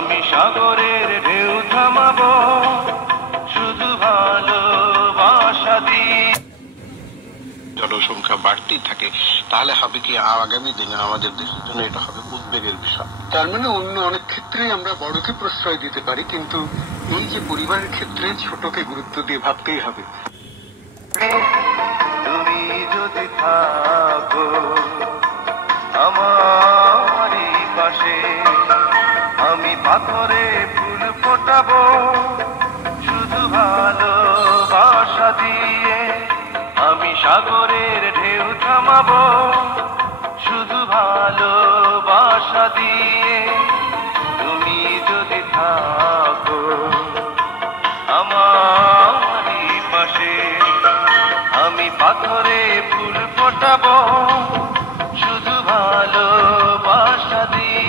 আমি সাগরের ঢেউ থামাবো শুধু ভালোবাসা দিয়ে। জনসংখ্যা বাড়তেই থাকে, তাহলে হবে কি আগামী দিনে আমাদের দেশের জন্য এটা হবে উদ্বেগের বিষয়। তার মানে অন্য অনেক ক্ষেত্রে আমরা বড়কে প্রশ্রয় দিতে পারি, কিন্তু এই যে পরিবারের ক্ষেত্রে ছোটকে গুরুত্ব দিয়ে ভাবতেই হবে। তুমি যদি থাকো আমারই পাশে, আমি পাথরে ফুল ফোটাবো শুধু ভালোবাসা দিয়ে। আমি সাগরের ঢেউ থামাবো শুধু ভালোবাসা দিয়ে। তুমি যদি থাকো আমারই পাশে, আমি পাথরে ফুল ফোটাবো শুধু ভালোবাসা দিয়ে।